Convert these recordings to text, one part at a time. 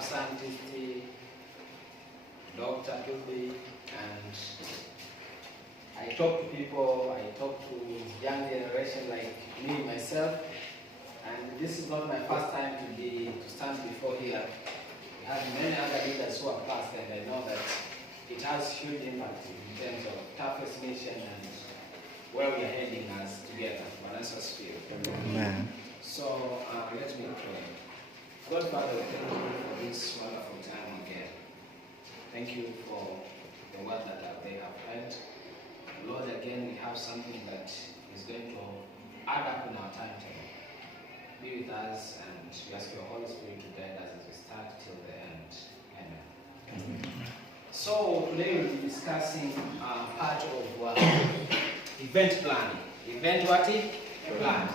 have scientists, Dr. Kilby, and I talk to people, I talk to young generation like me, myself, and this is not my first time to stand before here. We have many other leaders who have passed, and I know that it has huge impact in terms of toughest mission and where we are heading as together. Amen. So let me pray. God, Father, thank you for this wonderful time again. Thank you for the word that they have heard. Lord, again, we have something that is going to add up in our timetable. Be with us, and we ask your Holy Spirit to guide us as we start till the end. Amen. So today we'll be discussing part of event planning. Event what? Plan.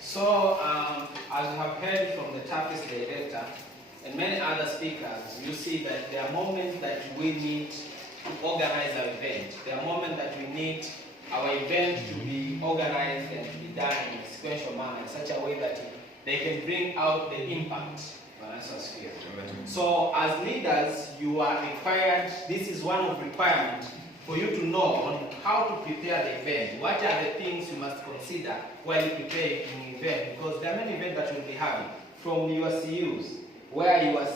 So as you have heard from the TAPIS director and many other speakers, you see that there are moments that we need to organize our event. There are moments that we need our event to be organized and to be done in a sequential manner in such a way that they can bring out the impact. So as leaders, you are required, this is one of the requirements for you to know on how to prepare the event. What are the things you must consider while you prepare an event? Because there are many events that you'll be having, from your CUs, where you are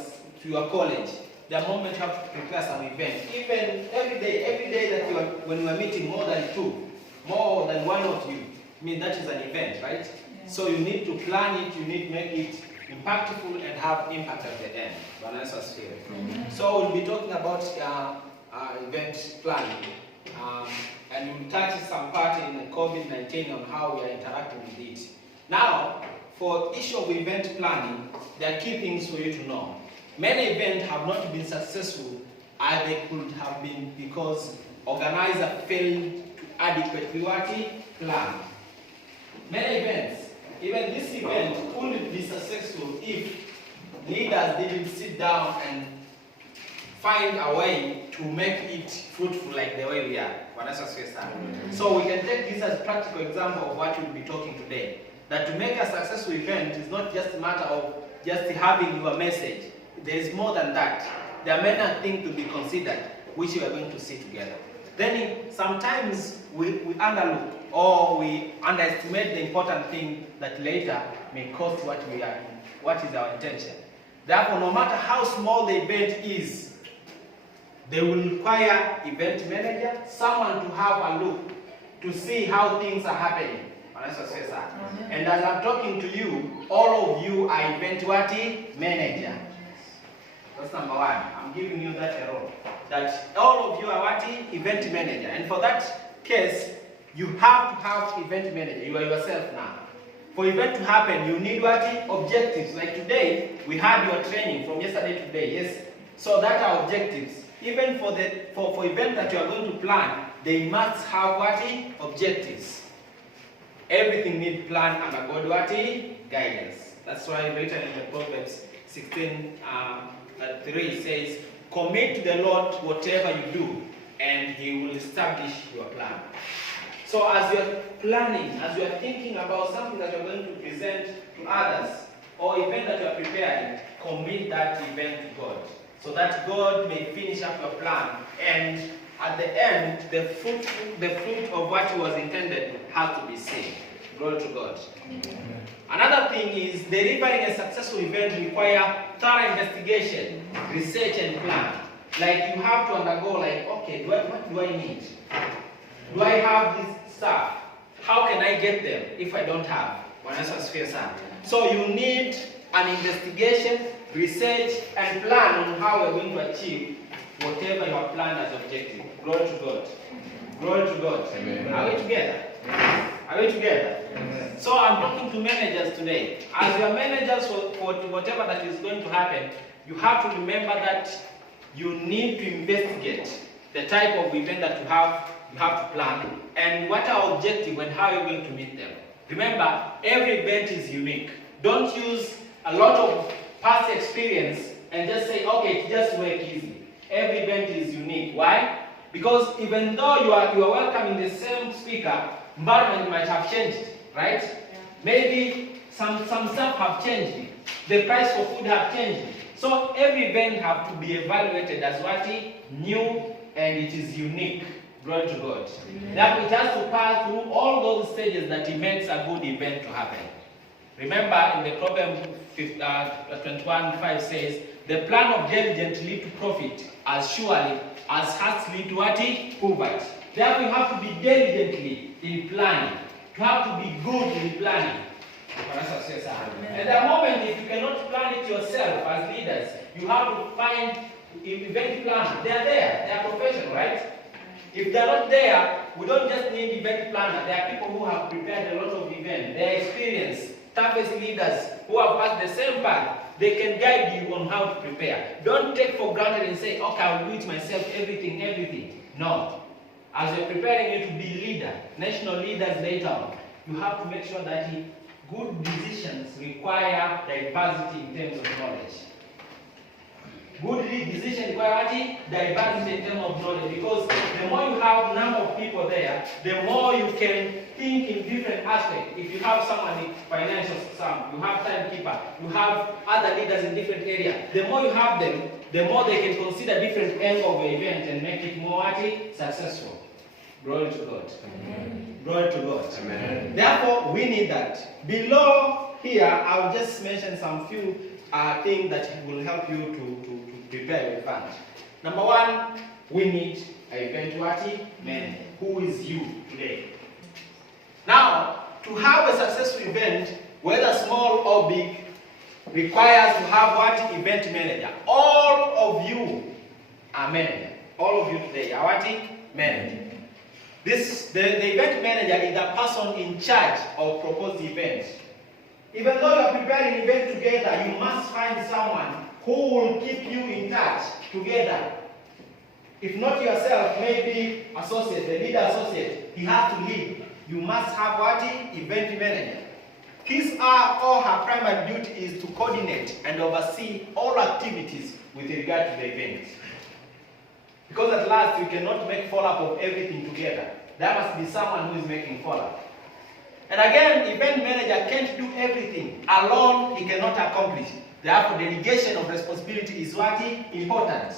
to your college. There are moments you have to prepare some event. Even every day that you are, when you are meeting more than two, more than one of you, I mean that is an event, right? Yeah. So you need to plan it, you need to make it impactful and have impact at the end. So we'll be talking about event planning, and we'll touch some part in COVID-19 on how we are interacting with it. Now, for issue of event planning, there are key things for you to know. Many events have not been successful as they could have been because organizers failed to adequately plan. Many events, even this event, couldn't be successful if leaders didn't sit down and find a way to make it fruitful like the way we are. So we can take this as a practical example of what we'll be talking today. That to make a successful event is not just a matter of just having your message. There is more than that. There are many things to be considered, which we are going to see together. Then sometimes we underlook or we underestimate the important thing that later may cost what is our intention. Therefore, no matter how small the event is, they will require event manager, someone to have a look to see how things are happening. And as I'm talking to you, all of you are event manager. That's number one. I'm giving you that role. That all of you are event manager. And for that case, you have to have event manager. You are yourself now. For event to happen, you need objectives. Like today, we had your training from yesterday to today. Yes. So that are objectives. Even for event that you are going to plan, they must have objectives. Everything needs plan and a God guidance. That's why written in the Proverbs 16:3 says, commit to the Lord whatever you do, and He will establish your plan. So as you're planning, as you're thinking about something that you're going to present to others, or event that you're preparing, commit that event to God, so that God may finish up your plan, and at the end, the fruit of what was intended has to be seen. Glory to God. Amen. Another thing is, delivering a successful event requires thorough investigation, research, and plan. Like you have to undergo, like, okay, what do I need? Do I have this stuff? How can I get them if I don't have? So you need an investigation, research, and plan on how you're going to achieve whatever you have planned as objective. Glory to God. Glory to God. Amen. Are we together? Are we together? Amen. So I'm talking to managers today. As your managers for whatever that is going to happen, you have to remember that you need to investigate the type of event that you have to plan, and what are objective and how you're going to meet them. Remember, every event is unique. Don't use a lot of past experience and just say, okay, it just works easy. Every event is unique. Why? Because even though you are welcoming the same speaker, environment might have changed, right? Yeah. Maybe some stuff have changed. The price for food have changed. So every event have to be evaluated as what is new and it is unique. Glory to God. Now it has to pass through all those stages that it makes a good event to happen. Remember in the Proverbs 21:5 says, the plan of diligence lead to profit as surely as hearts lead to what? Poverty. Therefore you have to be diligently in planning. You have to be good in planning. At the moment, if you cannot plan it yourself as leaders, you have to find event planners. They are there. They are professional, right? If they are not there, we don't just need event planner. There are people who have prepared a lot of events. They are experienced, toughest leaders who have passed the same path. They can guide you on how to prepare. Don't take for granted and say, okay, I'll do it myself, everything. No. As you're preparing you to be leader, national leaders later on, you have to make sure that good decisions require diversity in terms of knowledge. Good decisions require diversity in terms of knowledge, because the more you have number of people there, the more you can think in different aspects. If you have someone in financial, you have timekeeper, you have other leaders in different areas, the more you have them, the more they can consider different angles of the event and make it more successful. Glory to God. Amen. Glory to God. Amen. Therefore, we need that. Below here, I'll just mention some few things that will help you to prepare your fund. Number one, we need an event manager. Who is you today? Now, to have a successful event, whether small or big, requires to have what? Event manager. All of you are manager. All of you today are what? Manager. The event manager is the person in charge of proposed events. Even though you are preparing an event together, you must find someone who will keep you in touch together. If not yourself, maybe associate, the leader associate, he has to lead. You must have what? Event manager. His or her primary duty is to coordinate and oversee all activities with regard to the event. Because at last you cannot make follow-up of everything together. There must be someone who is making follow-up. And again, event manager can't do everything. Alone, he cannot accomplish. Therefore, delegation of responsibility is what? Important.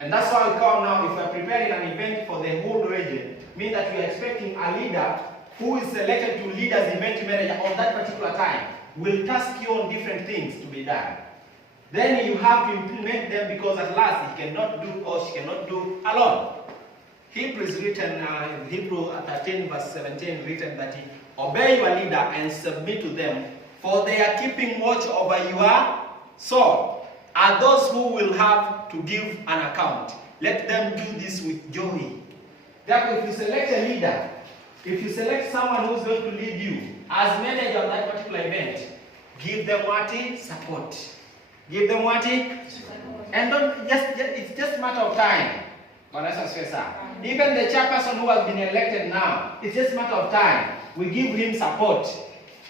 And that's why we call now, if we are preparing an event for the whole region, means that we are expecting a leader who is selected to lead as event manager on that particular time, will task you on different things to be done. Then you have to implement them, because at last he cannot do or she cannot do alone. Hebrew is written in Hebrew 13 verse 17 written that obey your leader and submit to them, for they are keeping watch over your soul, are those who will have to give an account. Let them do this with joy. Therefore, if you select a leader, if you select someone who's going to lead you as manager of that particular event, give them what? Support. Give them what? And don't it's just a matter of time. Even the chairperson who has been elected now, it's just a matter of time. We give him support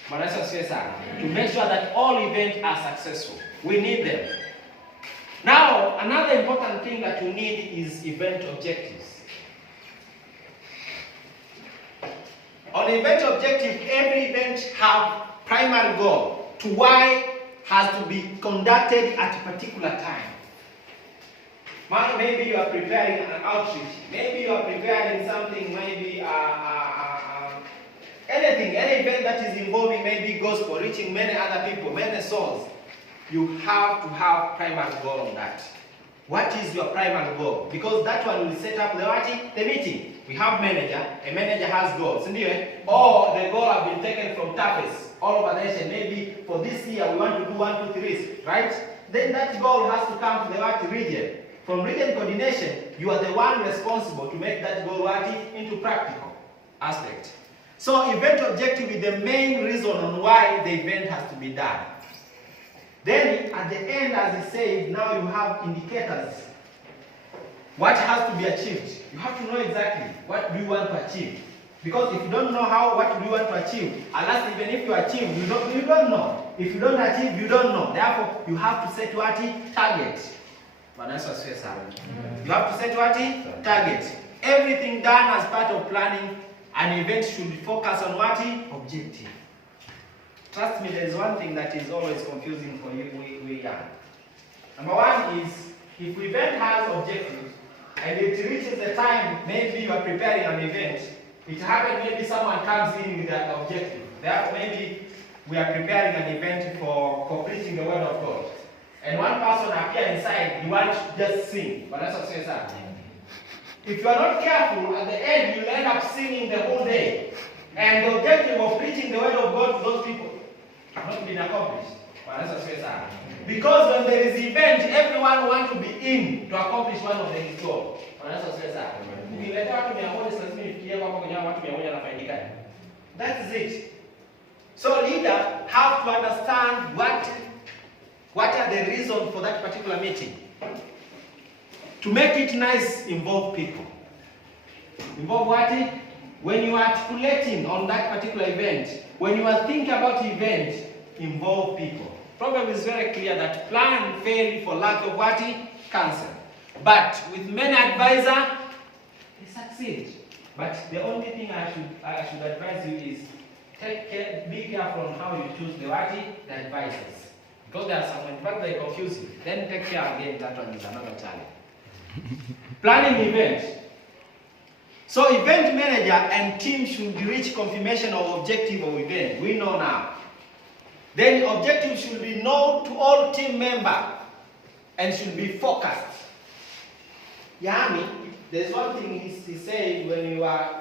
to make sure that all events are successful. We need them. Now, another important thing that you need is event objectives. On event objective, every event have primary goal to why has to be conducted at a particular time. Maybe you are preparing an outreach. Maybe you are preparing something, maybe anything, any event that is involving maybe gospel, reaching many other people, many souls. You have to have primary goal on that. What is your primary goal? Because that one will set up the meeting. We have manager, a manager has goals. Or the goal have been taken from TAPES all over the nation. Maybe for this year we want to do 1, 2, 3, right? Then that goal has to come to the region. From region coordination, you are the one responsible to make that goal into practical aspect. So event objective is the main reason on why the event has to be done. Then at the end, as it says, now you have indicators. What has to be achieved? You have to know exactly what do you want to achieve. Because if you don't know what do you want to achieve, unless even if you achieve, you don't know. If you don't achieve, you don't know. Therefore, you have to set what? Target. You have to set what? Target. Everything done as part of planning, an event should focus on what? Objective. trust me, there is one thing that is always confusing for you, we young. Number one is, if the event has objectives, and it reaches the time, maybe you are preparing an event, it happens maybe someone comes in with an objective. Therefore, maybe we are preparing an event for preaching the word of God. And one person appears inside, he wants to just sing. But that's what says that. If you are not careful, at the end you'll end up singing the whole day. And the objective of preaching the word of God to those people has not been accomplished. But that's what says that. Because when there is event, everyone wants to be in to accomplish one of their goals. But that's what says that. That is it. So leaders have to understand what are the reasons for that particular meeting. To make it nice, involve people. Involve what? When you are articulating on that particular event, when you are thinking about the event, involve people. Proverb is very clear that plan fail for lack of what? Counsel. But with many advisors, they succeed. But the only thing I should advise you is be careful on how you choose the advisors. Because there are some, in fact, they confuse you. Then take care again, that one is another challenge. Planning event. So event manager and team should reach confirmation of objective of event. We know now. Then the objective should be known to all team members and should be focused. Yami, there's one thing he said when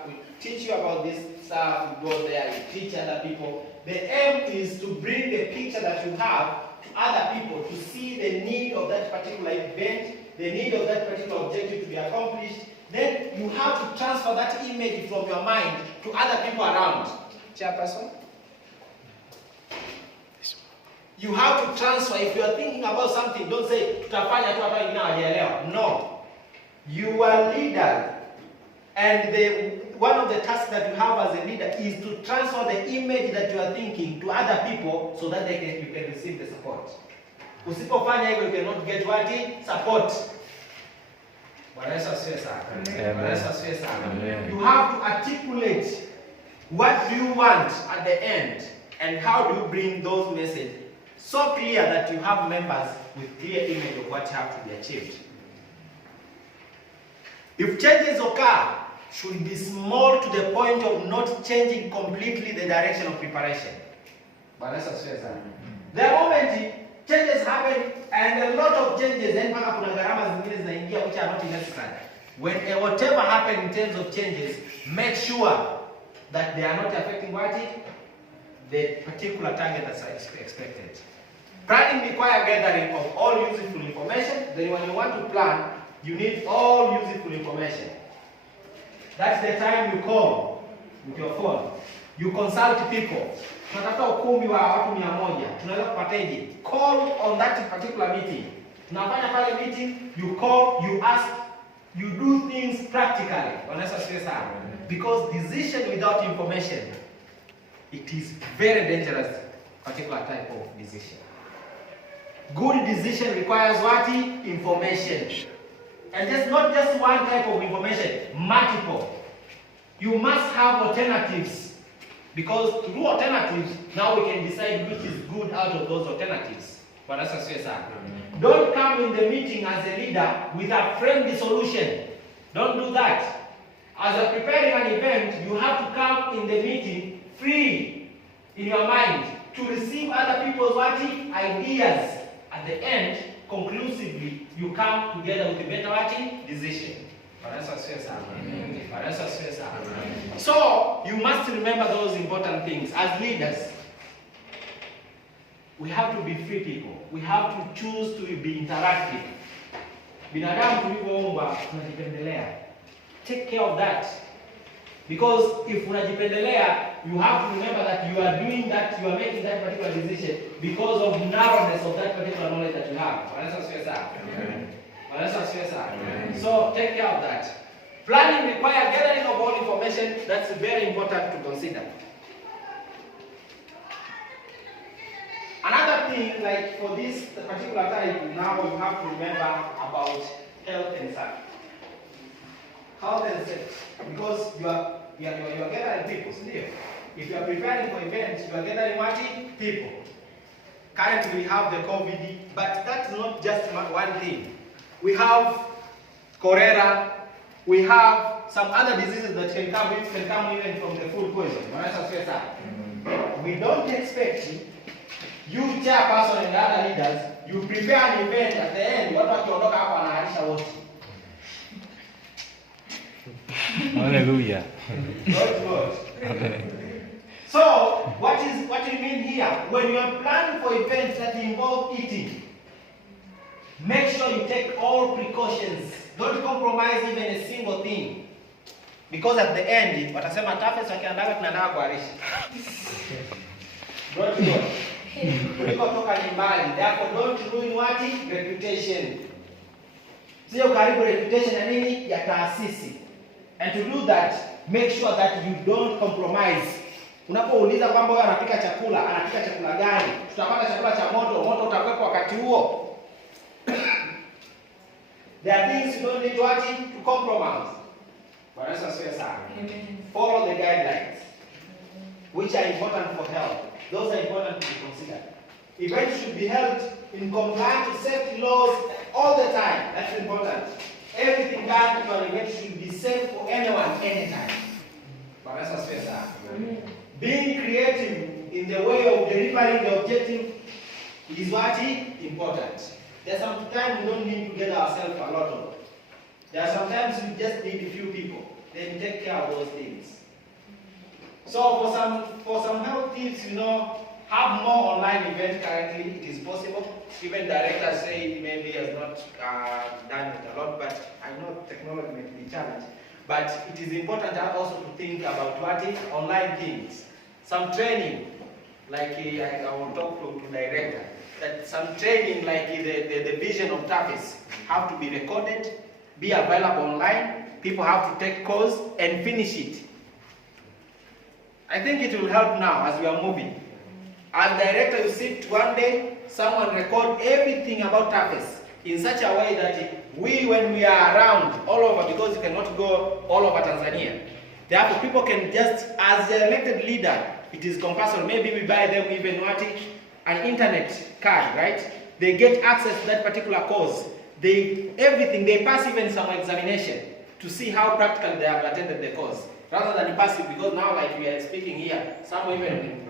we teach you about this stuff, you go there, you teach other people. The aim is to bring the picture that you have to other people to see the need of that particular event, the need of that particular objective to be accomplished. Then you have to transfer that image from your mind to other people around. Chairperson? You have to transfer. If you are thinking about something, don't say, tutafanya tu hapa inaelewa. No. You are leader. And one of the tasks that you have as a leader is to transfer the image that you are thinking to other people so that you can receive the support. Usipofanya hivyo, you cannot get what? Support. You have to articulate what do you want at the end and how do you bring those messages so clear that you have members with clear image of what have to be achieved. If changes occur, should be small to the point of not changing completely the direction of preparation. The moment changes happen and a lot of changes, then which are not necessary. When whatever happens in terms of changes, make sure that they are not affecting what? The particular target that's expected. Planning requires gathering of all useful information. Then when you want to plan, you need all useful information. That's the time you call with your phone. You consult people. Tunataka ukumbi wa watu 100. Tunaweza kupateje? Call on that particular meeting. Tunafanya pale meeting, you call, you ask, you do things practically. Because decision without information, it is very dangerous, particular type of decision. Good decision requires what? Information. And just not just one type of information, multiple. You must have alternatives. Because to do alternatives, now we can decide which is good out of those alternatives. But that's what I don't come in the meeting as a leader with a friendly solution. Don't do that. As you're preparing an event, you have to come in the meeting free in your mind to receive other people's ideas. At the end, conclusively, you come together with a better decision. So, you must remember those important things. As leaders, we have to be free people. We have to choose to be interactive. Binadamu tulivyoumbwa tunajipendelea. Take care of that. Because if unajipendelea, you have to remember that you are doing that, you are making that particular decision because of narrowness of that particular knowledge that you have. So take care of that. Planning requires gathering of all information. That's very important to consider. Another thing, like for this particular type, now you have to remember about health and safety. Health and safety, because you are gathering people, isn't it? If you are preparing for events, you are gathering what? People. Currently we have the COVID, but that's not just one thing. We have cholera, we have some other diseases that can come even from the food poison. We don't expect you, chairperson and other leaders, you prepare an event at the end, what wakiondoka hapo wanaharisha wote. Hallelujah. God. So, what do you mean here? When you are planning for events that involve eating, make sure you take all precautions. Don't compromise even a single thing. Because at the end, watasema toughest wakiandaga tunataka kuharisha. God. Kuliko toka nyumbani. Therefore, don't ruin what? Reputation. Sio karibu reputation ya nini? Ya taasisi. And to do that, make sure that you don't compromise. Unapouliza kwamba wewe anapika chakula gani? Tutapata chakula cha moto utakuwepo wakati huo. There are things you don't need to compromise. But as I say, follow the guidelines, which are important for health. Those are important to be considered. Events should be held in compliance with safety laws all the time. That's important. Everything done for an event should be safe for anyone, anytime. But as I say, being creative in the way of delivering the objective is what is important. There's sometimes we don't need to get ourselves a lot of. There are sometimes we just need a few people. Then take care of those things. So for some health tips, have more online events currently. It is possible. Even directors say maybe has not done it a lot, but I know technology may be challenged. But it is important also to think about what is online things. Some training, like I will talk to director, that some training like the vision of TAFES have to be recorded, be available online. People have to take course and finish it. I think it will help now as we are moving. As director, you sit one day, someone record everything about TAFES in such a way that when we are around all over, because you cannot go all over Tanzania, therefore people can just, as the elected leader, it is compulsory, maybe we buy them even an internet card, right? They get access to that particular course. They pass even some examination to see how practically they have attended the course. Rather than passive, because now like we are speaking here, some even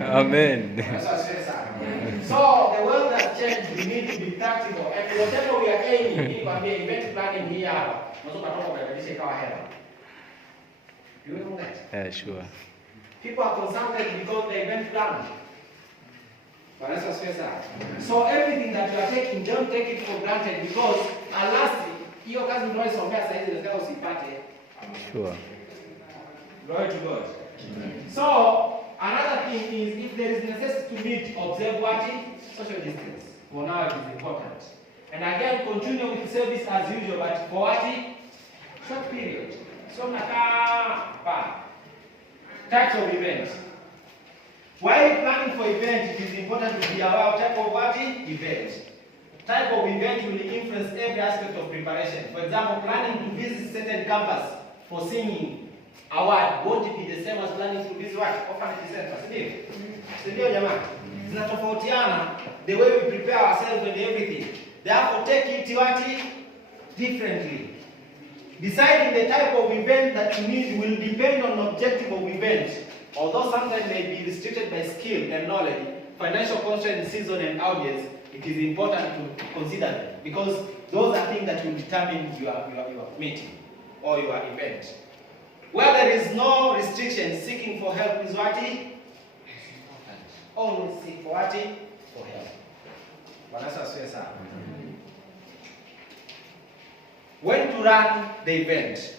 Amen. So the world has changed, we need to be practical. And whatever we are aiming, event planning here, you know that? Yeah, sure. People are consulted because the event plan. So everything that you are taking, don't take it for granted, because lastly, hiyo kazi unaoisomea sasa hivi lazima usipate. Sure. Glory to God. So another thing is, if there is necessity to meet, observe what? Social distance. For now it is important. And again, continue with service as usual, but for what? Short period. So types of events. While planning for events, it is important to be aware of type of what? Event. Type of event will influence every aspect of preparation. For example, planning to visit certain campus for singing award won't be the same as planning to visit what? Orphanage center. Sindio jamani? Zinatofautiana the way we prepare ourselves and everything. Therefore, take it what? Differently. Deciding the type of event that you need will depend on the objective of event. Although sometimes may be restricted by skill and knowledge, financial constraint, season and audience, it is important to consider them, because those are things that will determine your meeting or your event. Where there is no restriction, seeking for help is what? Important. Always seek for what? For help. When to run the event?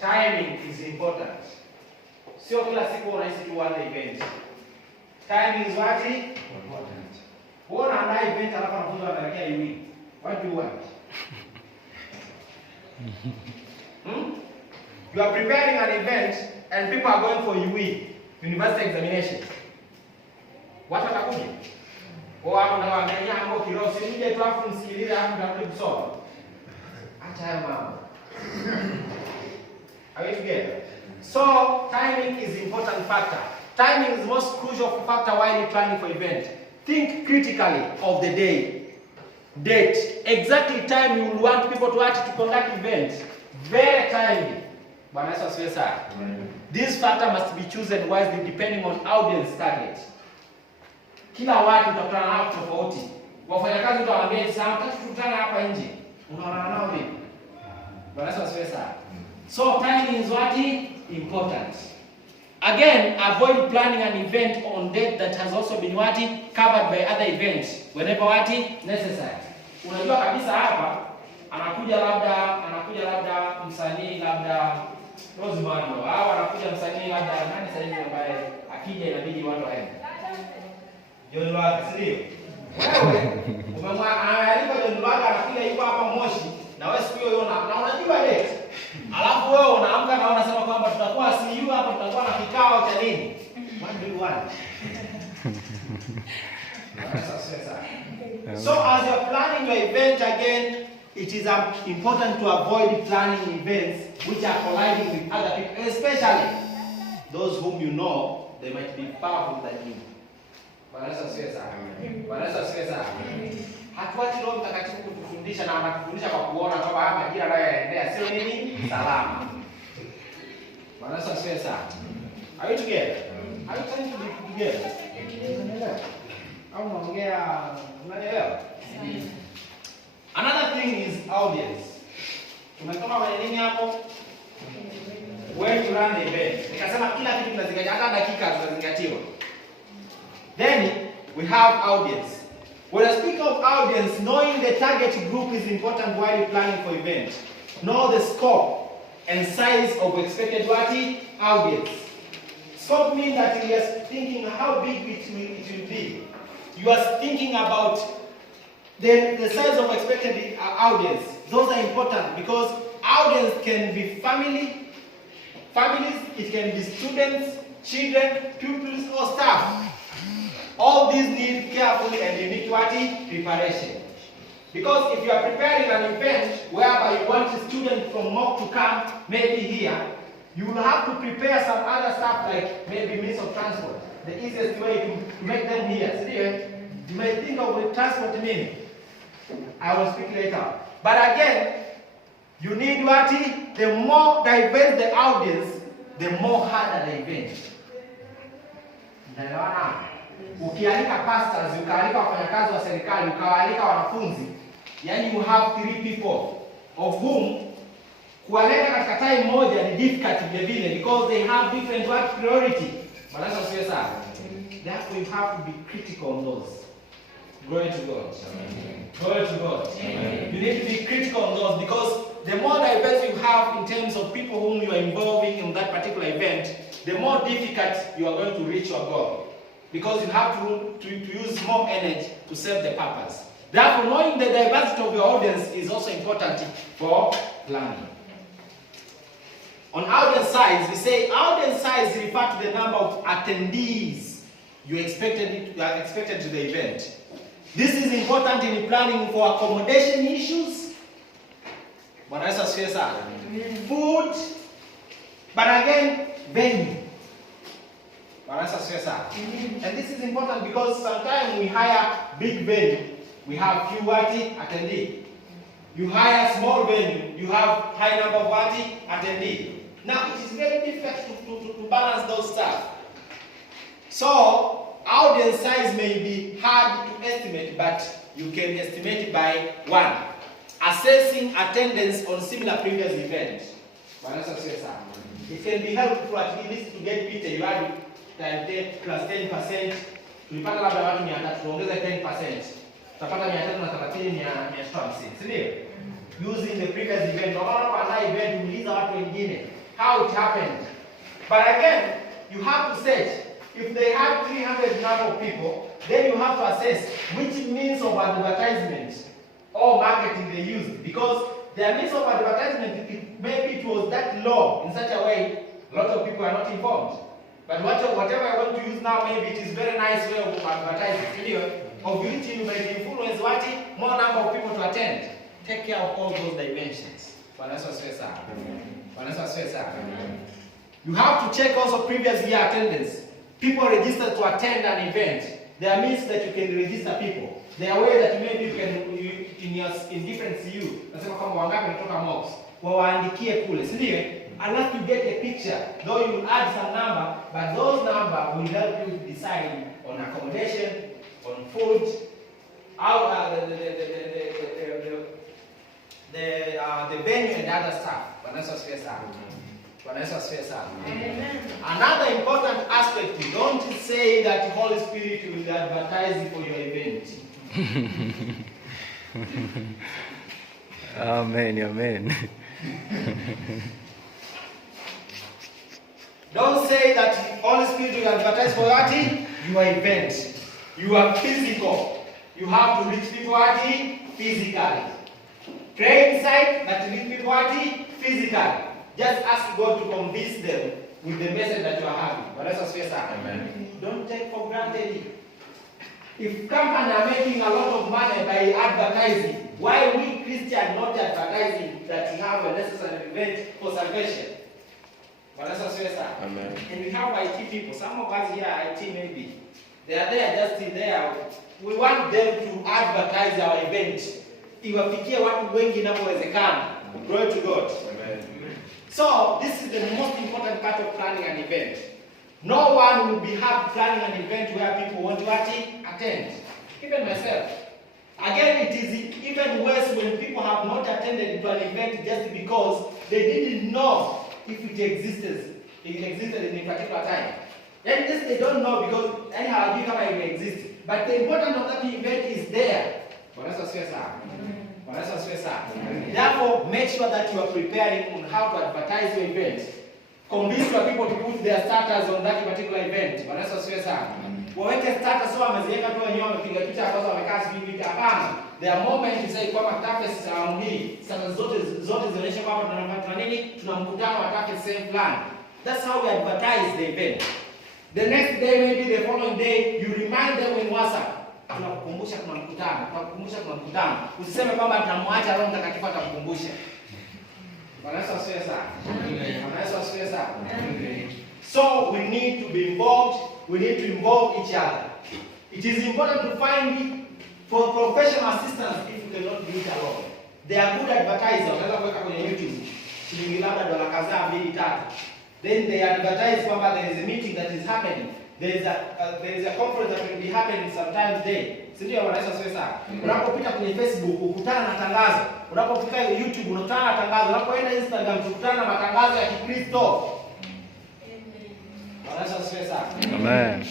Timing is important. Sio kila siku unahisi tu one event. Timing is what? Important. Huona ana event alafu anafunza anaelekea UE. What do you want? You are preparing an event and people are going for UE, university examination. What watakuja? Kwa hapo na waangalia hapo kiroho sinije tu afu msikilize hapo mtarudi kusoma. Acha hayo mambo. Are we together? So, timing is important factor. Timing is the most crucial factor while you're planning for event. Think critically of the day. Date. Exactly time you will want people to actually conduct event. Very timely. Bwana Yesu asifiwe sana. This factor must be chosen wisely depending on audience target. Kila watu utakutana nao tofauti. Wafanyakazi utawaambia sana tukutana hapa nje. Unaona nao vipi? Bwana Yesu asifiwe sana. So timing is what important. Again, avoid planning an event on date that has also been what covered by other events whenever what necessary. Unajua kabisa hapa anakuja labda msanii labda Rosemando au anakuja msanii labda nani sasa hivi ambaye akija inabidi watu waende. John Lwaga, ndio. Wewe umemwalika John Lwaga anakuja yuko hapa Moshi na wewe siku hiyo na unajua date. Alafu wewe unaamka na unasema kwamba tutakuwa CU hapa tutakuwa na kikao cha nini? What do you want? So as you're planning your event again, it is important to avoid planning events which are colliding with other people, especially those whom you know they might be powerful than you. Bwana Yesu asifiwe sana. Bwana Yesu asifiwe sana. Hatuachi Roho Mtakatifu kutufundisha na anatufundisha kwa kuona kwamba haya majira nayo yanaendelea sio nini? Salama. Bwana Yesu asifiwe sana. Are you together? Are you trying to be together? Unaelewa? Au unaelewa? Another thing is audience. Tumetoka kwenye nini hapo? When to run the event. Nikasema kila kitu kinazingatiwa, hata dakika zinazingatiwa. Then we have audience. When I speak of audience, knowing the target group is important while you're planning for event. Know the scope and size of expected audience. Scope means that you are thinking how big it will be. You are thinking about the size of expected audience. Those are important because audience can be families, it can be students, children, pupils, or staff. All these need careful and unique preparation. Because if you are preparing an event whereby you want a student from Mock to come, maybe here, you will have to prepare some other stuff like maybe means of transport. The easiest way to make them here. See, you may think of the transport meaning. I will speak later. But again, you need what? The more diverse the audience, the more harder the event. Ukialika pastors, ukaalika wafanyakazi wa serikali, ukawaalika wanafunzi, yani you have 3 people of whom kuwaleta katika time moja ni difficult vile because they have different priority. Bwana asifiwe sana. Therefore you have to be critical on those. Glory to God. Amen. Glory to God. Amen. You need to be critical on those because the more diverse you have in terms of people whom you are involving in that particular event, the more difficult you are going to reach your goal. Because you have to use more energy to serve the purpose. Therefore, knowing the diversity of your audience is also important for planning. On audience size, we say audience size refers to the number of attendees you are expected to the event. This is important in planning for accommodation issues. Bwana Yesu asifiwe sana. Food, but again, venue. And this is important because sometimes we hire big venue, we have few attendee. You hire small venue, you have high number of attendee. Now it is very difficult to balance those stuff. So audience size may be hard to estimate, but you can estimate it by 1. Assessing attendance on similar previous events. It can be helpful at least to get picture. You have plus 10%. Tulipata labda watu 300, tuongeze 10%. Tutapata 330, si ndio? Using the previous event. Unaona kwa event muuliza watu wengine how it happened. But again, you have to search. If they have 300 number of people, then you have to assess which means of advertisement or marketing they use. Because their means of advertisement, maybe it was that low in such a way, a lot of people are not informed. But whatever I want to use now, maybe it is very nice way of advertising. of which you may influence what? More number of people to attend. Take care of all those dimensions. You have to check also previous year attendance. People registered to attend an event. There are means that you can register people. There are ways that maybe you can in different CU. Nasema kama wangapi kutoka MOX. Waandikie kule, si ndio? Unless you get a picture, though you will add some number, but those numbers will help you decide on accommodation, on food, the venue and other stuff. Another important aspect, don't say that the Holy Spirit will advertise for your event. Amen, amen. Don't say that the Holy Spirit will advertise for your event. You are physical. You have to reach people physically. Pray inside, but reach people physically. Just ask God to convince them with the message that you are having. Amen. Don't take for granted. If companies are making a lot of money by advertising, why we Christians not advertising that we have a necessary event for salvation? Amen. And we have IT people. Some of us here are IT maybe. They are there just there. We want them to advertise our event. Iwafikie watu wengi inapowezekana. Glory to God. Amen. So this is the most important part of planning an event. No one will be happy planning an event where people want to attend. Even myself. Again, it is even worse when people have not attended to an event just because they didn't know if it existed in a particular time. And this they don't know because anyhow it may exist. But the importance of that event is there. Therefore, make sure that you are preparing on how to advertise your event. Convince your people to put their status on that particular event. Waweke status so wameziweka tu wenyewe wamepiga picha ambazo wamekaa hivi hapana. There are moments you say kwamba TAFES hii status zote zinaonyesha kwamba tunafanya nini? Tuna mkutano wa TAFES same plan. That's how we advertise the event. The next day, maybe the following day, you remind them in WhatsApp. Tunakukumbusha kuna mkutano. Usiseme kwamba tunamwacha Roho Mtakatifu atakukumbusha. So we need to be involved. We need to involve each other. It is important to find for professional assistants if you cannot do it alone. They are good advertisers. Unaweza kuweka kwenye YouTube. Shilingi labda dola kadhaa 2-3. Then they advertise kwamba there is a meeting that is happening. There is a conference that will be happening sometimes day. Si ndio wanaweza sasa. Unapopita kwenye Facebook ukutana na tangazo. Unapopita YouTube unakutana na tangazo. Unapoenda Instagram ukutana na matangazo ya Kikristo. Amen.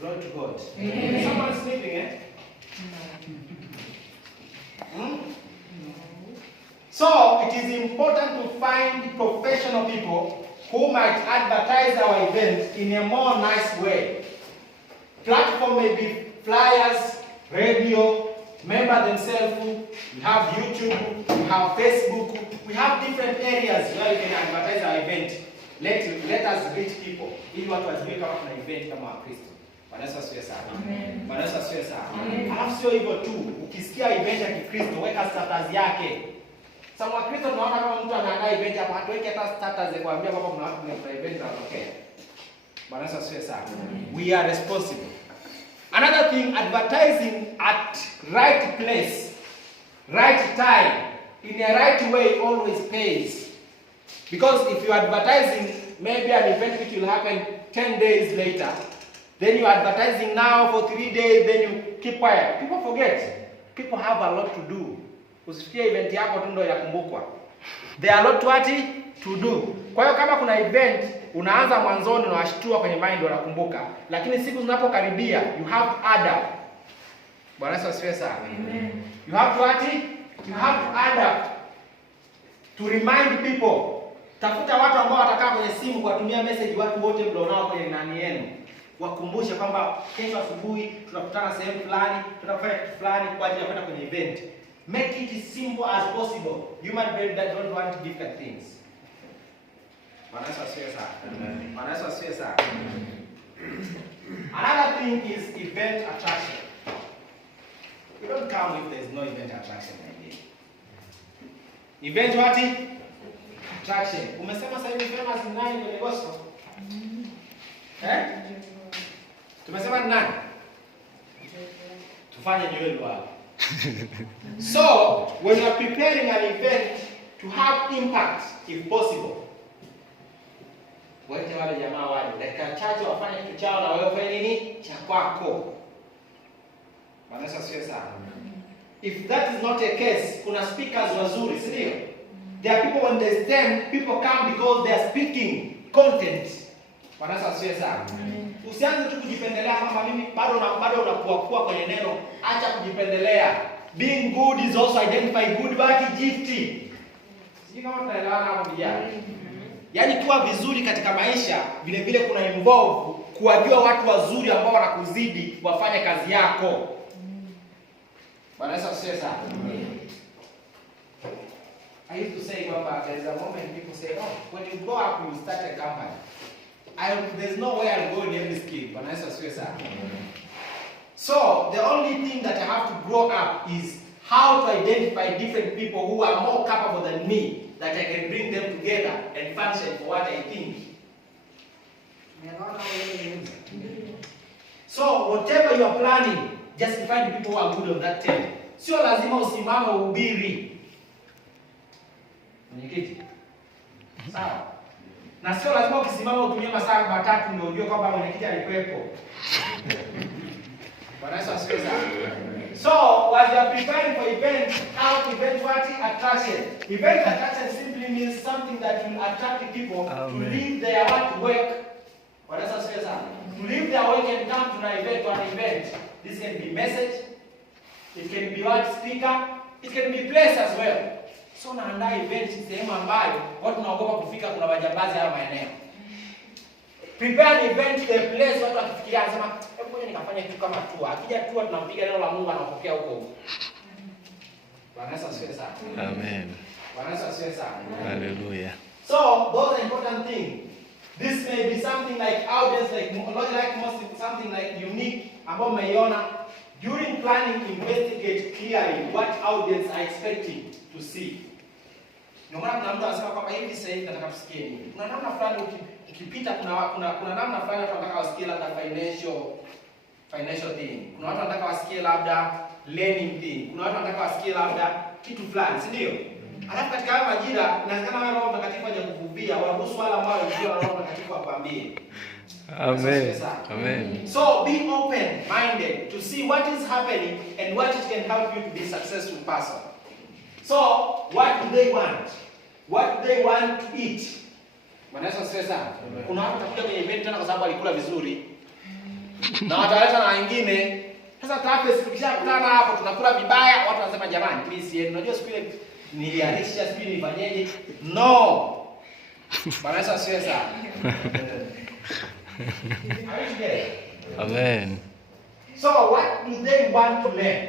Glory to God. Amen. Someone sleeping, eh? So it is important to find professional people who might advertise our event in a more nice way. Platform may be flyers, radio, member themselves. We have YouTube, we have Facebook, we have different areas where you can advertise our event. Let us reach people. Ili watu wajue kama kuna event kama Wakristo. Bwana Yesu asifiwe sana. Amen. Bwana Yesu asifiwe sana. Alafu sio hivyo tu. Ukisikia event ya Kikristo, weka status yake. Sasa Wakristo tunaona kama mtu anaandaa event hapo, hatuweki hata status ya kuambia kwamba kuna watu kuna event zinatokea. Bwana Yesu asifiwe sana. We are responsible. Another thing, advertising at right place, right time, in a right way always pays. Because if you're advertising maybe an event which will happen 10 days later, then you're advertising now for 3 days, then you keep quiet. People forget. People have a lot to do. Usifikie event yako tu ndio yakumbukwa. There are a lot to do. Kwa hiyo kama kuna event unaanza mwanzoni na washtua kwenye mind unakumbuka, lakini siku zinapokaribia you have to add up. Bwana Yesu asifiwe sana. Amen. You have to add up to remind people. Tafuta watu ambao watakaa kwenye simu kuwatumia message watu wote mlionao kwenye nani yenu. Wakumbushe kwamba kesho asubuhi tunakutana sehemu fulani, tunafanya kitu fulani kwa ajili ya kwenda kwenye event. Make it as simple as possible. Human beings that don't want different things. Bwana Yesu asifiwe sana. Amen. Bwana Yesu asifiwe sana. Another thing is event attraction. You don't come if there's no event attraction idea. Event what? Attraction. Umesema sasa hivi famous ni nani kwenye gospel? Tumesema ni nani? Tufanye nywele hapo. So, when you are preparing an event to have impact, if possible, waite wale jamaa wale, dakika chache wafanye kitu chao na wewe ufanye nini? Cha kwako. Bwana Yesu asifiwe sana. If that is not a case, kuna speakers wazuri, si ndio? There are people when they stand, people come because they are speaking content. Bwana Yesu asifiwe sana. Usianze tu kujipendelea kama mimi bado unakuwa kwenye neno. Acha kujipendelea. Being good is also identify good but gifty. Sijui kama tunaelewana hapo vijana. Yaani kuwa vizuri katika maisha vile vile kuna involve kuwajua watu wazuri ambao wanakuzidi wafanye kazi yako. Bwana Yesu asifiwe sana. I used to say kwamba there is a moment people say, oh, when you grow up you start a company. There's no way I'll go in every skill. Bwana Yesu asifiwe sana. So, the only thing that I have to grow up is how to identify different people who are more capable than me, that I can bring them together and function for what I think. So, whatever you are planning, just find the people who are good on that table. Sio lazima usimame uhubiri. Mwenyekiti. Sawa. Na sio lazima ukisimama utumie masaa matatu ndio ujue kwamba mwenyekiti alikuwepo. Bwana Yesu asifiwe sana. So, as you are preparing for event, how event what? Attraction. Event attraction simply means something that will attract people to leave their work. Bwana Yesu asifiwe sana. To leave their work and come to an event or an event. This can be message, it can be what speaker, it can be place as well. So naandaa event sehemu ambayo watu wanaogopa kufika, kuna majambazi haya maeneo. Prepare the event the place watu wakifikiria anasema hebu ngoja nikafanye kitu kama tour. Akija tour tunampiga neno la Mungu anapokea huko. Bwana Yesu asifiwe sana. Amen. Bwana Yesu asifiwe sana. Hallelujah. So those are important things. This may be something like audience, something like unique ambao umeiona. During planning, investigate clearly what audience are expecting to see. Ndio maana kuna mtu anasema kwamba hivi sasa hivi nataka tusikie nini. Kuna namna fulani ukipita kuna namna fulani watu wanataka wasikie labda financial thing. Kuna watu wanataka wasikie labda learning thing. Kuna watu wanataka wasikie labda kitu fulani, si ndio? Alafu katika haya majira inawezekana wewe Roho Mtakatifu aje kukuvia, waruhusu wale ambao wanajua Roho Mtakatifu akwambie. Amen. Amen. So be open-minded to see what is happening and what it can help you to be a successful person. So, what do they want? What do they want to eat? Bwana Yesu asifiwe sana. Kuna watu watakuja kwenye event tena kwa sababu alikula vizuri. Na wataleta na wengine. Sasa traffic tukishakutana hapo tunakula vibaya, watu wanasema jamani, mimi si unajua siku ile niliarisha siku nifanyeje? No. Bwana Yesu asifiwe sana. Amen. So what do they want to learn?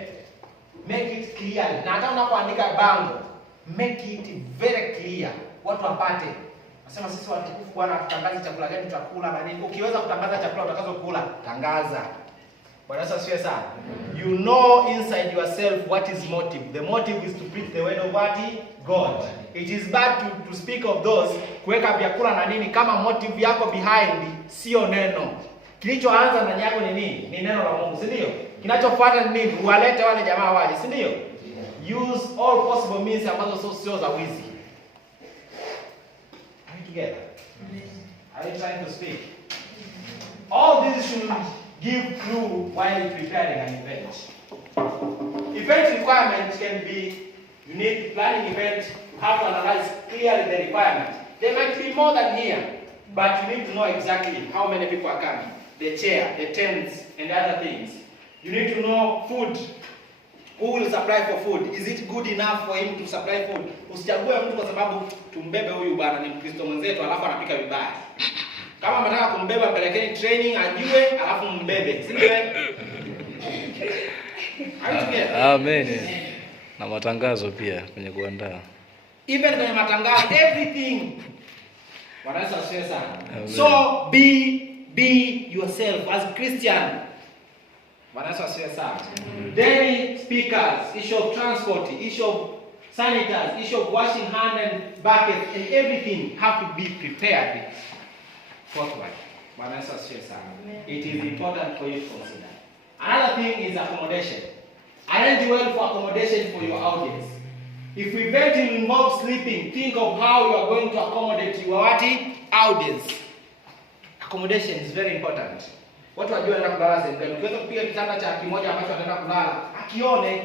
Make it clear. Na hata unapoandika bango, make it very clear. Watu wapate. Nasema sisi watukufu Bwana tutangaze chakula gani tutakula na nini. Ukiweza kutangaza chakula utakazokula, tangaza. Bwana Yesu asifiwe sana. You know inside yourself what is motive. The motive is to preach the word of what? God. It is bad to speak of those kuweka vyakula na nini kama motive yako behind sio neno. Kilichoanza ndani yako ni nini? Ni neno la Mungu, si ndio? Kinachofuata ni nini? Uwalete wale jamaa waje, si ndio? Use all possible means ambazo sio za wizi. Are we together? Are you trying to speak? All this should give clue while preparing an event. Event requirements can be unique. Planning event, you have to analyze clearly the requirements. There might be more than here, but you need to know exactly how many people are coming. The chair, the tents, and other things. You need to know food. Who will supply for food? Is it good enough for him to supply food? Usichague mtu kwa sababu tumbebe huyu bwana ni Mkristo mwenzetu alafu anapika vibaya. Kama mnataka kumbeba mpelekeni training ajue alafu mbebe. Si ndio? Amen. Na matangazo pia kwenye kuandaa. Even kwenye matangazo, everything. Bwana Yesu asifiwe sana. So be yourself as a Christian. Bwana Yesu asifiwe sana. Daily speakers, issue of transport, issue of sanitars, issue of washing hand and buckets, and everything have to be prepared forthright. Bwana Yesu asifiwe sana. It is important for you to consider. Another thing is accommodation. Arrange well for accommodation for your audience. If event will involve sleeping, think of how you are going to accommodate your audience. Accommodation is very important. Watu wajue wanaenda kulala sehemu gani. Ukiweza kupiga kitanda cha kimoja ambacho wataenda kulala, akione.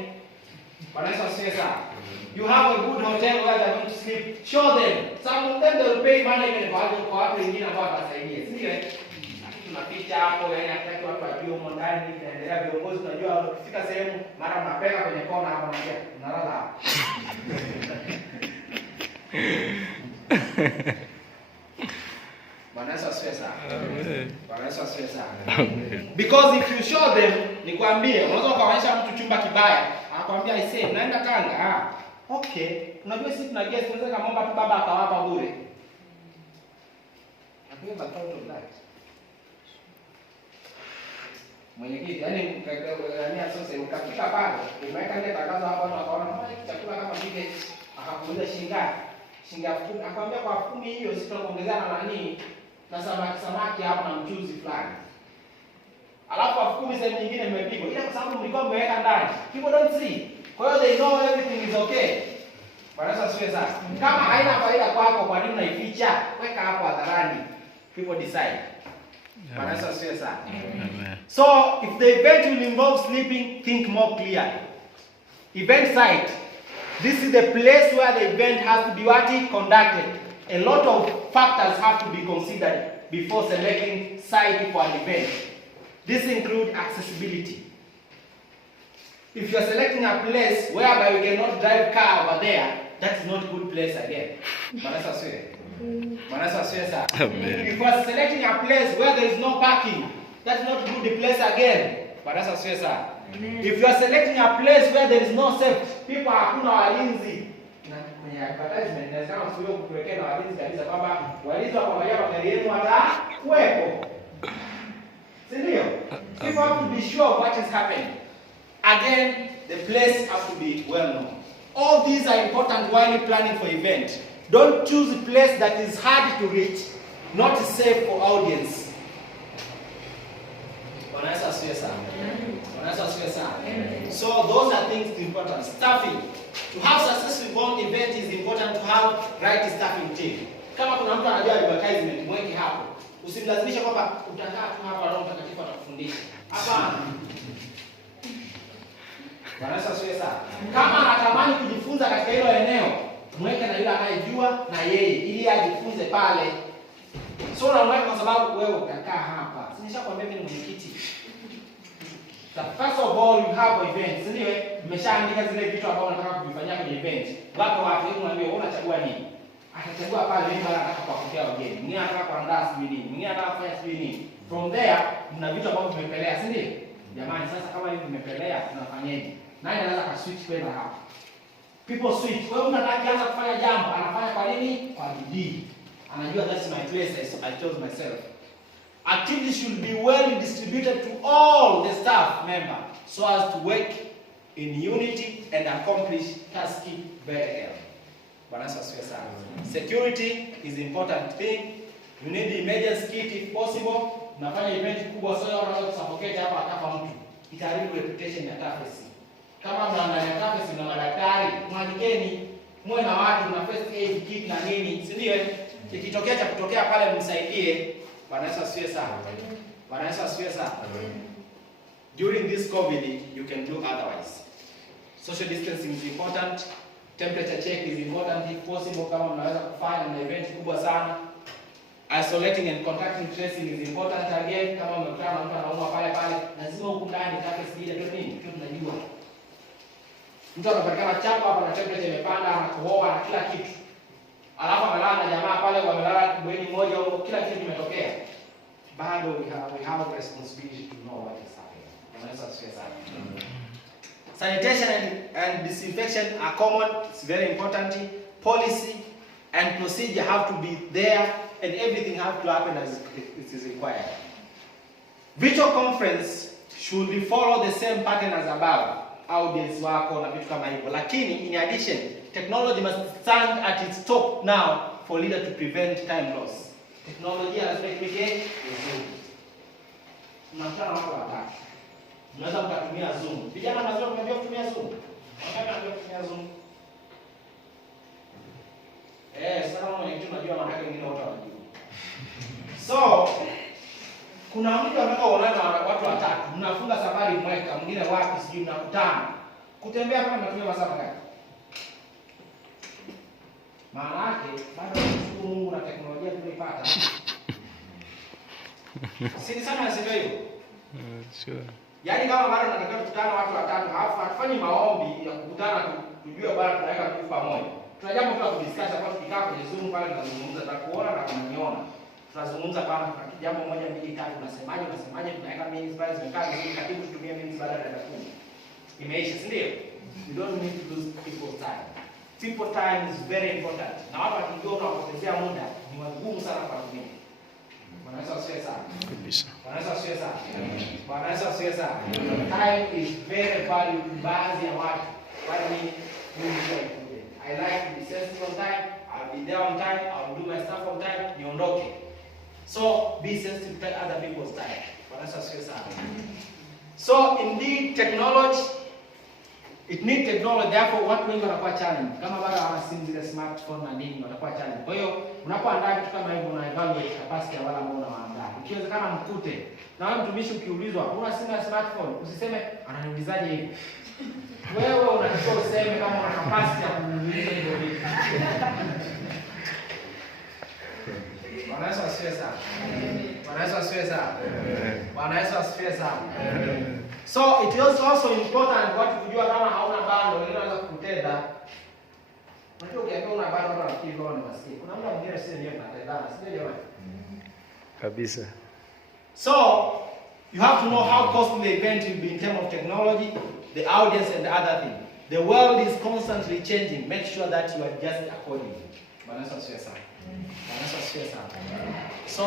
Bwana Yesu asifiwe sana. You have a good hotel where they are going to sleep. Show them. Some of them they will pay money even kwa watu wengine ambao watawasaidia. Sio? Tunapicha hapo, yani hataki watu wajue huko ndani inaendelea. Viongozi tunajua ukifika sehemu mara mnapeka kwenye kona hapo na kia unalala hapo. Bwana Yesu asifiwe sana. Amen. Bwana Yesu asifiwe sana. Amen. Because if you show them, nikwambie, unaweza kuwaonyesha mtu chumba kibaya, anakuambia I say, naenda Tanga. Okay. Unajua sisi tuna guest, tunaweza kumwomba tu baba akawapa bure. Have you ever thought of that? Mwenyekiti, yani sasa ukafika pale, umeweka ile tangazo hapo na wakaona kama chakula kama vile akakuuliza shilingi 10,000, akwambia kwa 10 hiyo sisi tunakuongezea na nani na samaki hapo na mchuzi fulani. Alafu kwa 10 sehemu nyingine imepigwa. Ila kwa sababu mlikuwa mmeweka ndani. People don't see. Kwa hiyo they know everything is okay. Bwana Yesu asifiwe sana. Kama haina faida kwako, kwa nini unaificha? Weka hapo hadharani. People decide. Bwana Yesu asifiwe sana. So, if the event will involve sleeping, think more clearly. Event site. This is the place where the event has to be conducted. A lot of factors have to be considered before selecting site for an event. This includes accessibility. If you are selecting a place whereby you cannot drive car over there, that's not a good place again. Manasa swear. If you are selecting a place where there is no parking, that's not a good place again. Manasa swear. If you are selecting a place where there is no safety, people hakuna walinzi. Na kwenye advertisement inasema msio kuwekea na walinzi kabisa kwamba walinzi wa kuangalia magari yenu hata kuwepo. Sindio? People have to be sure of what is happening. Again, the place has to be well known. All these are important while planning for event. Don't choose a place that is hard to reach, not safe for audience. So those are things important. Staffing. To have successful event is important to have right staffing team. Kama kuna mtu anajua advertisement, mweke hapo. Usimlazimishe kwamba utakaa tu hapa na mtakatifu atakufundisha. Hapana. Kama anatamani kujifunza katika hilo eneo, mweke na yule anayejua na yeye ili ajifunze pale. So unamweka kwa sababu wewe utakaa hapa. Nimeshakwambia mimi ni mwenyekiti. First of all, you have events. Ndio, mmeshaandika zile vitu ambavyo unataka kuvifanyia kwenye event. Wako watu wengi wanaambia unachagua nini? Atachagua pale mimi nataka kuwapokea wageni. Mwingine anataka kuandaa sijui nini. Mwingine anataka kufanya sijui nini. From there, mna vitu ambavyo vimepelea, si ndio? Jamani, sasa kama hivi vimepelea tunafanyaje? Nani anaweza ka switch kwenda hapa? People switch. Wewe mtu anataka kufanya jambo, anafanya kwa nini? Kwa bidii. Anajua that's my place, I chose myself. Activities should be well distributed to all the staff members so as to work in unity and accomplish tasks very well. Security is an important thing. You need the emergency kit if possible. Nafanya event kubwa sio unaweza kusuffocate hapa akafa mtu. Itaharibu reputation ya taasisi. Kama mnaangalia taasisi na madaktari, mwandikeni muwe na watu na first aid kit na nini, si ndio? Ikitokea cha kutokea pale msaidie. Bwana Yesu asifiwe sana. Bwana Yesu asifiwe sana. During this COVID, you can do otherwise. Social distancing is important. Temperature check is important if possible. Kama mnaweza kufanya na event kubwa sana. Isolating and contacting tracing is important again. Kama mmekutana na mtu anaumwa pale pale, lazima huko ndani take sijida ndio nini? Ndio tunajua. Mtu anapatikana chapa hapa na temperature imepanda, anakohoa na kila kitu. Alafu amelala na jamaa pale wamelala bweni moja huko, kila kitu kimetokea. Bado we have responsibility to know what is happening. Unaweza kusikia sana. Sanitation and disinfection are common. It's very important. Policy and procedure have to be there and everything have to happen as it is required. Virtual conference should follow the same pattern as above, audience wako na vitu kama hivyo. Lakini in addition, technology must stand at its top now for leader to prevent time loss. Teknolojia lazima itumike vizuri. Mnakutana watu watatu. Mnaweza mkatumia Zoom. Vijana mnajua mnajua kutumia Zoom? Wangapi wanajua kutumia Zoom? Sasa mwenye kitu najua maana yake wengine wote wanajua. So, kuna mtu anataka kuonana na watu watatu. Mnafunga safari mweka, mwingine wapi sijui mnakutana. Kutembea kama mnatumia masaa ngapi? Maana yake bado tunashukuru Mungu na teknolojia tumeipata. Si sana sivyo hivyo? Sure. Yaani kama bado tunataka kukutana watu watatu, halafu hatufanyi maombi ya kukutana tujue bado tunaweka kitu pamoja. Tuna jambo tu la kudiscuss hapo tukikaa kwenye Zoom pale tunazungumza tutakuona na kunaniona. Tunazungumza kama jambo moja mbili tatu unasemaje tunaweka minutes pale zimekaa vizuri katibu tutumie minutes baada ya dakika 10. Imeisha, si ndio? You don't need to lose people's time. People time is very important. Na watu wakijua unawapotezea muda ni wagumu sana kwa kutumia. Bwana Yesu asifiwe sana. Kabisa. Bwana Yesu asifiwe sana. Bwana Yesu asifiwe sana. Time is very valuable baadhi ya watu. Why me I like to be sensitive on time. I'll be there on time. I'll do my stuff on time. Niondoke. So be sensitive to other people's time. Bwana Yesu asifiwe sana. So indeed technology, it needs technology, therefore watu wengi wanakuwa challenge. Kama bado hawana simu zile smartphone na nini watakuwa challenge. Kwa hiyo unapoandaa kitu kama hivyo una evaluate capacity ya wale ambao unawaandaa. Ikiwezekana mkute. Na wewe mtumishi ukiulizwa, una simu ya smartphone? Usiseme ananiulizaje hivi. Wewe unatakiwa useme kama una capacity ya kuniuliza hivyo vitu. Bwana Yesu asifiwe sana. Bwana Yesu asifiwe sana. Bwana Yesu asifiwe sana. So it is also important watu kujua kama hauna bando, wengine wanaweza kukutenda. Unajua ukiambia una bando watu wanafikiri wao ni maskini. Kuna mtu mwingine sisi ndio tunatendana, sio jamani? Kabisa. So you have to know how costly the event will be in terms of technology, the audience and the other thing. The world is constantly changing. Make sure that you adjust accordingly. Bwana Yesu asifiwe sana. Bwana Yesu asifiwe sana. So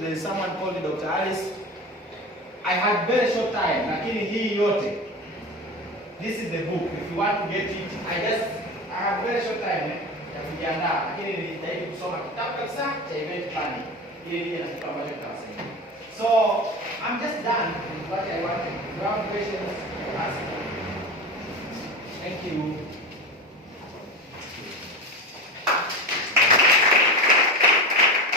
there's someone called Dr. Alice. I had very short time, lakini hii yote. This is the book. If you want to get it, I have very short time ya kujiandaa, lakini nilijaribu kusoma kitabu kabisa cha event planning. Ili nije na kitu ambacho nitasema. So, I'm just done with what I wanted. If you have questions, ask. Thank you.